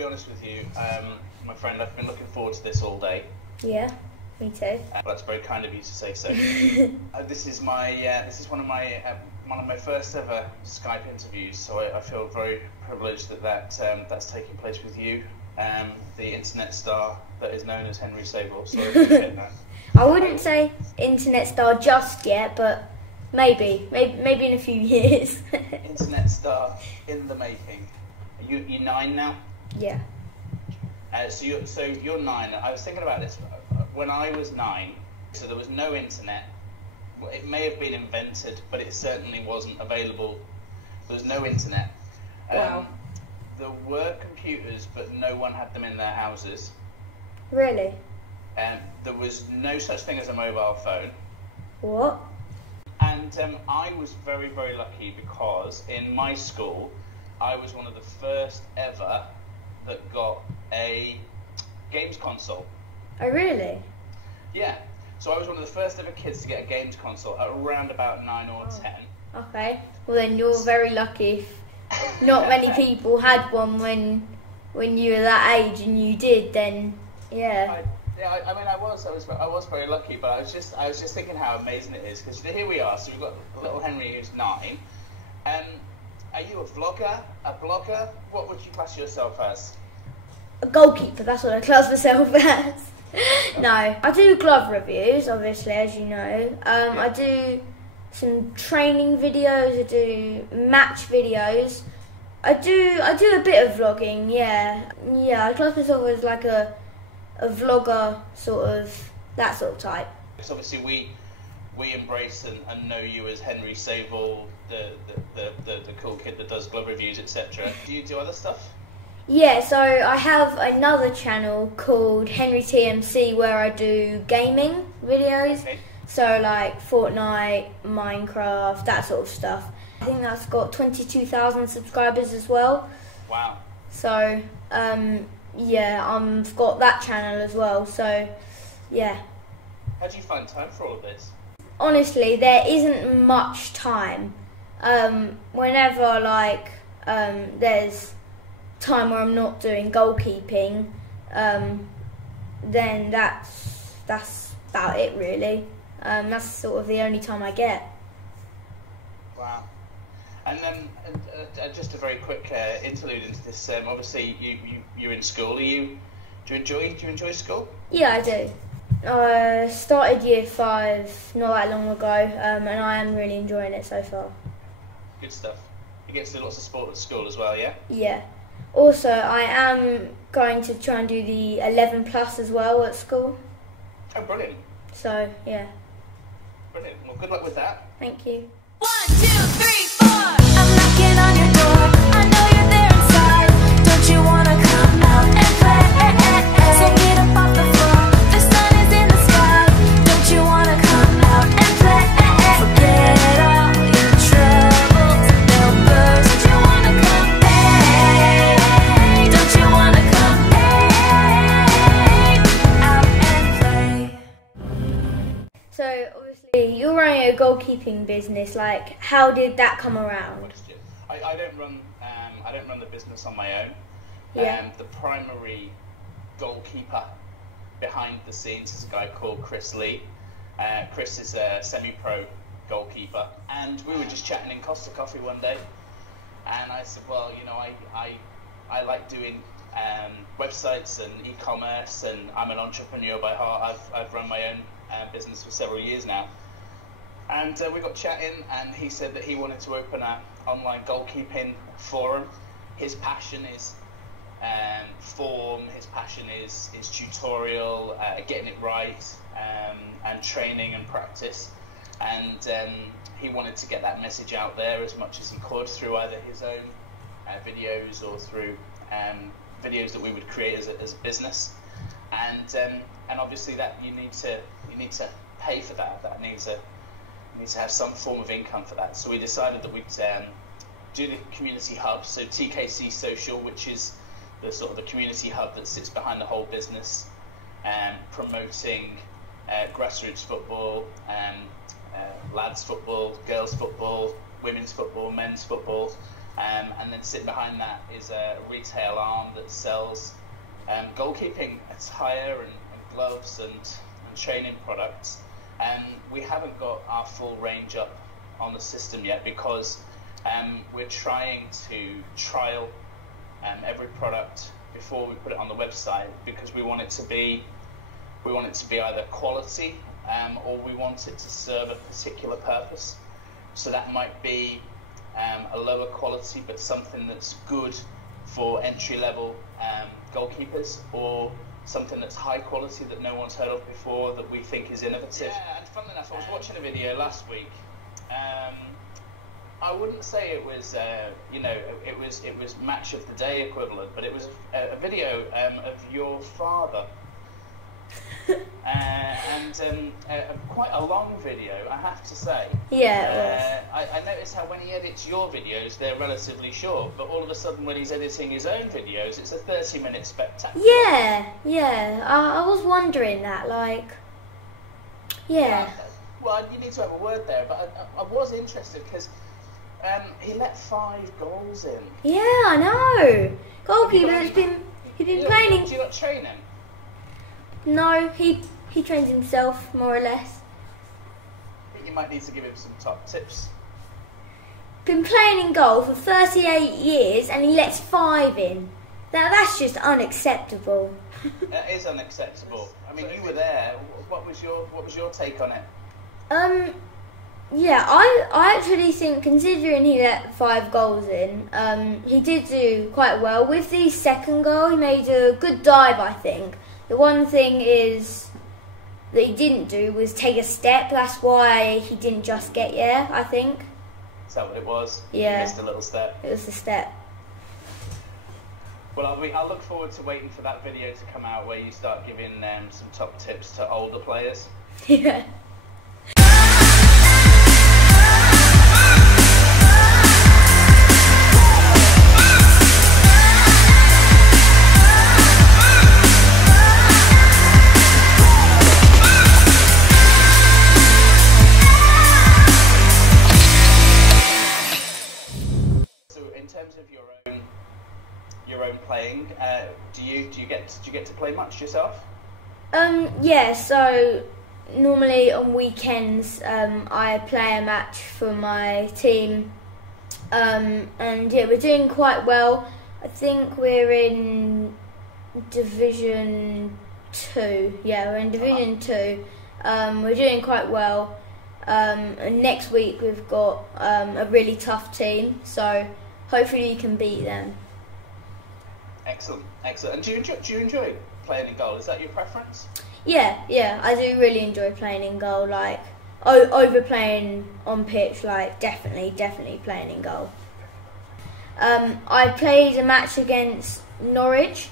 be honest with you, my friend, I've been looking forward to this all day. Yeah, me too. That's very kind of you to say so. This is one of my first ever Skype interviews, so I feel very privileged that's taking place with you, the internet star that is known as Henry Sable. So I appreciate that. I wouldn't say internet star just yet, but maybe in a few years. Internet star in the making. You're 9 now? Yeah. So you're 9. I was thinking about this when I was 9. So there was no internet. Well, it may have been invented, but it certainly wasn't available. There was no internet. Wow. There were computers, but no one had them in their houses. Really? There was no such thing as a mobile phone. What? And I was very, very lucky because in my school, I was one of the first ever that got a games console. Oh, really? Yeah. So I was one of the first ever kids to get a games console at around about 9 or 10. Okay. Well, then you're very lucky. Not many people had one when you were that age, and you did. Then, yeah. I was very lucky, but I was just thinking how amazing it is, because here we are. So we've got little Henry who's 9. Are you a vlogger, a blogger? What would you class yourself as? A goalkeeper. That's what I class myself as. No, I do glove reviews, obviously, as you know. I do some training videos. I do match videos. I do a bit of vlogging. Yeah. I class myself as like a vlogger, sort of that sort of type. Because obviously we embrace and know you as Henry Sable, the cool kid that does glove reviews, etc. Do you do other stuff? Yeah, so I have another channel called Henry TMC where I do gaming videos. Okay. So like Fortnite, Minecraft, that sort of stuff. I think that's got 22,000 subscribers as well. Wow. So yeah, I've got that channel as well. So yeah. How do you find time for all of this? Honestly, there isn't much time. Whenever like there's time where I'm not doing goalkeeping, then that's about it really. That's sort of the only time I get. Wow. And then just a very quick interlude into this. Obviously, you're in school. Do you enjoy school? Yeah, I do. I started year 5 not that long ago, and I am really enjoying it so far. Good stuff. You get to do lots of sport at school as well, yeah? Yeah. Also, I am going to try and do the 11 plus as well at school. Oh, brilliant. So, yeah. Brilliant. Well, good luck with that. Thank you. 1, 2, 3, 4. I'm knocking on your door. I know you're there inside. Don't you wanna come out and play? So get up off the floor. The sun is in the sky. Don't you wanna come out and play? Forget all your troubles. They'll burst. Don't you wanna come? Don't you wanna come out and play? So, obviously, you're running a goalkeeping business. Like, how did that come around? I don't run the business on my own. Yeah. The primary goalkeeper behind the scenes is a guy called Chris Lee. Chris is a semi-pro goalkeeper, and we were just chatting in Costa Coffee one day, and I said, well, you know, I like doing websites and e-commerce, and I'm an entrepreneur by heart. I've run my own business for several years now. And we got chatting, and he said that he wanted to open an online goalkeeping forum. His passion is form, his passion is tutorial, getting it right, and training and practice. And he wanted to get that message out there as much as he could through either his own videos or through videos that we would create as a business. And obviously that you need to pay for that. That needs to have some form of income for that. So we decided that we'd do the community hub. So TKCSocial, which is the sort of the community hub that sits behind the whole business, promoting grassroots football, lads football, girls football, women's football, men's football, And then sitting behind that is a retail arm that sells goalkeeping attire and gloves and training products. And we haven't got our full range up on the system yet because we're trying to trial every product before we put it on the website, because we want it to be either quality or we want it to serve a particular purpose. So that might be a lower quality but something that's good for entry-level goalkeepers, or something that's high quality that no one's heard of before that we think is innovative. Yeah, and funnily enough, I was watching a video last week. I wouldn't say it was, it was match of the day equivalent, but it was a video of your father. Quite a long video, I have to say. Yeah, it was. I noticed how when he edits your videos, they're relatively short, but all of a sudden when he's editing his own videos, it's a 30-minute spectacular. Yeah. I was wondering that, like, yeah. Well, you need to have a word there, but I was interested because he let 5 goals in. Yeah, I know. Goalkeeper has been playing. Do you not train him? No, he trains himself more or less. I think you might need to give him some top tips. Been playing in goal for 38 years and he lets 5 in. That's just unacceptable. That is unacceptable. I mean, you were there. What was your take on it? Yeah, I actually think, considering he let 5 goals in, he did do quite well. With the second goal, he made a good dive, I think. The one thing is that he didn't do was take a step. That's why he didn't just get there, I think. Is that what it was? Yeah. He missed a little step. It was the step. Well, I'll look forward to waiting for that video to come out where you start giving some top tips to older players. Yeah. Your own playing, do you get to play much yourself? Yeah, so normally on weekends I play a match for my team, and yeah, we're doing quite well. I think we're in Division 2. Yeah, we're in Division 2. We're doing quite well. And next week we've got a really tough team, so hopefully you can beat them. Excellent. And do you enjoy playing in goal? Is that your preference? Yeah, I do really enjoy playing in goal. Like, over playing on pitch, like definitely playing in goal. I played a match against Norwich,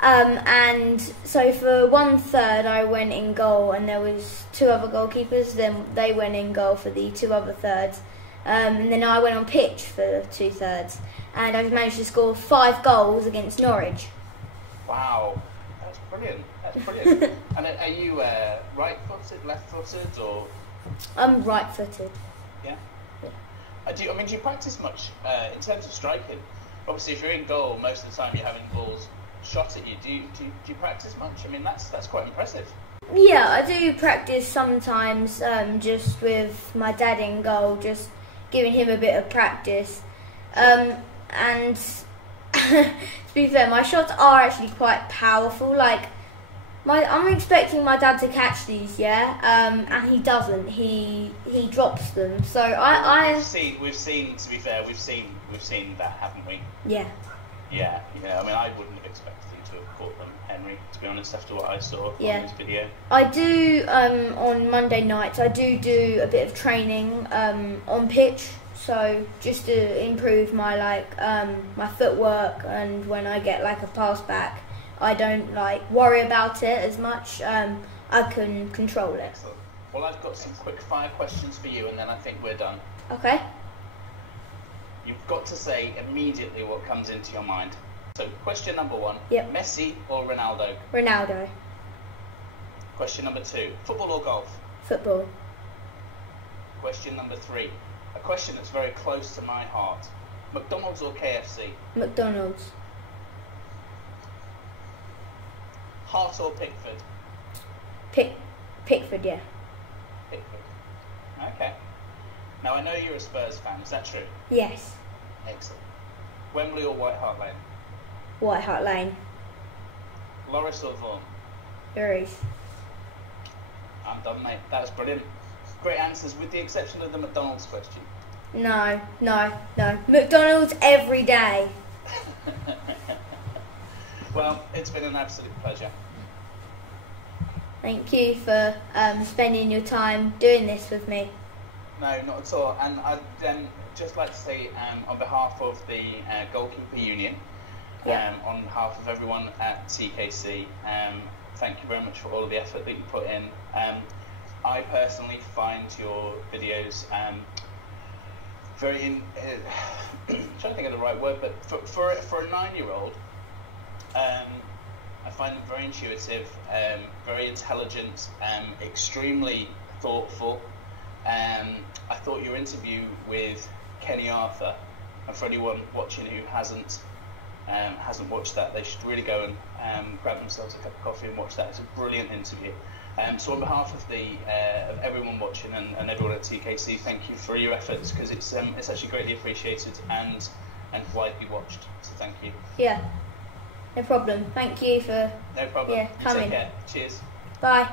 and so for 1/3 I went in goal, and there was 2 other goalkeepers. Then they went in goal for the 2 other thirds, and then I went on pitch for 2/3. And I've managed to score 5 goals against Norwich. Wow, that's brilliant. And are you right-footed, left-footed, or? I'm right-footed. Yeah. Do you practice much in terms of striking? Obviously, if you're in goal, most of the time you're having balls shot at you. Do you practice much? I mean, that's quite impressive. Yeah, I do practice sometimes, just with my dad in goal, just giving him a bit of practice. And to be fair, my shots are actually quite powerful. Like, I'm expecting my dad to catch these, yeah, and he doesn't. He drops them. So we've seen. To be fair, we've seen that, haven't we? Yeah. Yeah. I mean, I wouldn't have expected you to have caught them, Henry. To be honest, after what I saw on this video. I do on Monday nights. I do a bit of training on pitch. So just to improve my my footwork, and when I get like a pass back, I don't worry about it as much. I can control it. Excellent. Well, I've got some quick fire questions for you, and then I think we're done. Okay. You've got to say immediately what comes into your mind. So, question number 1. Yep. Messi or Ronaldo? Ronaldo. Question number 2. Football or golf? Football. Question number 3. A question that's very close to my heart. McDonald's or KFC? McDonald's. Hart or Pickford? Pickford, yeah. Pickford. Okay. Now, I know you're a Spurs fan, is that true? Yes. Excellent. Wembley or White Hart Lane? White Hart Lane. Loris or Vaughan? Lorries. I'm done, mate. That was brilliant. Great answers, with the exception of the McDonald's question. No. McDonald's every day. Well, it's been an absolute pleasure. Thank you for spending your time doing this with me. No, not at all. And I'd just like to say, on behalf of the Goalkeeper Union, on behalf of everyone at TKC, thank you very much for all of the effort that you put in. I personally find your videos very I'm trying to think of the right word, but for a 9-year-old, I find them very intuitive, very intelligent, extremely thoughtful. I thought your interview with Kenny Arthur, and for anyone watching who hasn't watched that, they should really go and grab themselves a cup of coffee and watch that. It's a brilliant interview. So on behalf of of everyone watching and everyone at TKC, thank you for your efforts, because it's actually greatly appreciated and widely watched. So thank you. Yeah, no problem. Thank you for No problem. coming. Take care. Cheers. Bye.